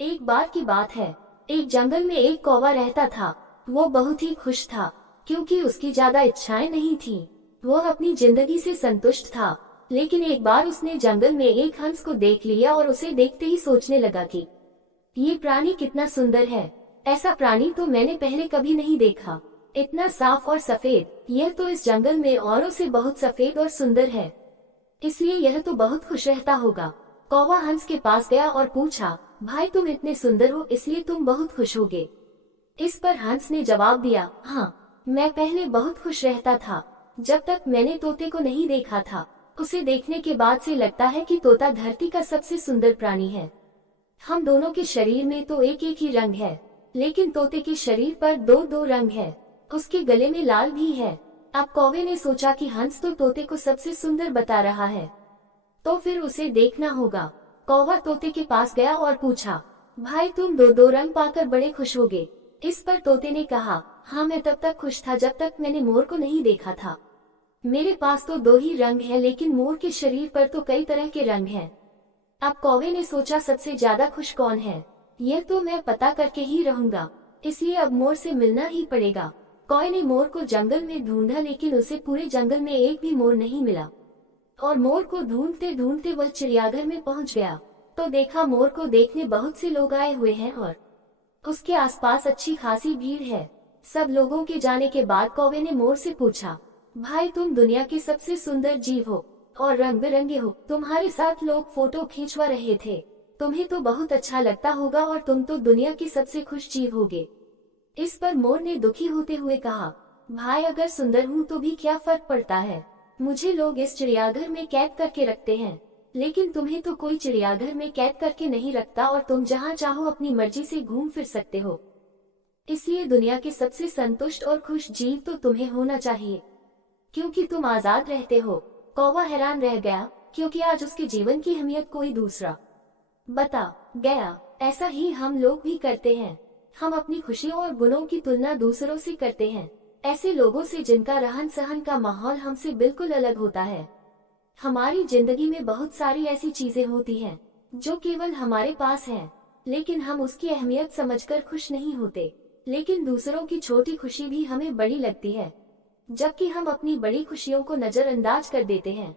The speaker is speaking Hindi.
एक बार की बात है, एक जंगल में एक कौवा रहता था। वो बहुत ही खुश था क्योंकि उसकी ज्यादा इच्छाएं नहीं थीं। वो अपनी जिंदगी से संतुष्ट था। लेकिन एक बार उसने जंगल में एक हंस को देख लिया और उसे देखते ही सोचने लगा कि ये प्राणी कितना सुंदर है। ऐसा प्राणी तो मैंने पहले कभी नहीं देखा। इतना साफ और सफेद, यह तो इस जंगल में औरों से बहुत सफेद और सुंदर है, इसलिए यह तो बहुत खुश रहता होगा। कौवा हंस के पास गया और पूछा, भाई तुम इतने सुंदर हो इसलिए तुम बहुत खुश होगे। इस पर हंस ने जवाब दिया, हाँ, मैं पहले बहुत खुश रहता था जब तक मैंने तोते को नहीं देखा था। उसे देखने के बाद से लगता है कि तोता धरती का सबसे सुंदर प्राणी है। हम दोनों के शरीर में तो एक एक ही रंग है, लेकिन तोते के शरीर पर दो दो रंग है। उसके गले में लाल भी है। अब कौवे ने सोचा कि हंस तो तोते को सबसे सुंदर बता रहा है, तो फिर उसे देखना होगा। कौवा तोते के पास गया और पूछा, भाई तुम दो दो रंग पाकर बड़े खुश होगे। इस पर तोते ने कहा, हाँ, मैं तब तक खुश था जब तक मैंने मोर को नहीं देखा था। मेरे पास तो दो ही रंग है, लेकिन मोर के शरीर पर तो कई तरह के रंग हैं। अब कौवे ने सोचा, सबसे ज्यादा खुश कौन है, यह तो मैं पता करके ही रहूंगा, इसलिए अब मोर से मिलना ही पड़ेगा। कौवे ने मोर को जंगल में ढूंढा, लेकिन उसे पूरे जंगल में एक भी मोर नहीं मिला। और मोर को ढूंढते ढूंढते वह चिड़ियाघर में पहुंच गया, तो देखा मोर को देखने बहुत से लोग आए हुए हैं और उसके आसपास अच्छी खासी भीड़ है। सब लोगों के जाने के बाद कौवे ने मोर से पूछा, भाई तुम दुनिया के सबसे सुंदर जीव हो और रंग बिरंगे हो, तुम्हारे साथ लोग फोटो खींचवा रहे थे, तुम्हें तो बहुत अच्छा लगता होगा और तुम तो दुनिया के सबसे खुश जीव होगे। इस पर मोर ने दुखी होते हुए कहा, भाई अगर सुंदर हूँ तो भी क्या फर्क पड़ता है, मुझे लोग इस चिड़ियाघर में कैद करके रखते हैं, लेकिन तुम्हें तो कोई चिड़ियाघर में कैद करके नहीं रखता और तुम जहाँ चाहो अपनी मर्जी से घूम फिर सकते हो। इसलिए दुनिया के सबसे संतुष्ट और खुश जीव तो तुम्हें होना चाहिए, क्योंकि तुम आजाद रहते हो। कौवा हैरान रह गया, क्योंकि आज उसके जीवन की अहमियत कोई दूसरा बता गया। ऐसा ही हम लोग भी करते हैं। हम अपनी खुशियों और गुणों की तुलना दूसरों से करते हैं, ऐसे लोगों से जिनका रहन सहन का माहौल हमसे बिल्कुल अलग होता है। हमारी जिंदगी में बहुत सारी ऐसी चीजें होती हैं जो केवल हमारे पास हैं, लेकिन हम उसकी अहमियत समझकर खुश नहीं होते। लेकिन दूसरों की छोटी खुशी भी हमें बड़ी लगती है, जबकि हम अपनी बड़ी खुशियों को नजरअंदाज कर देते हैं।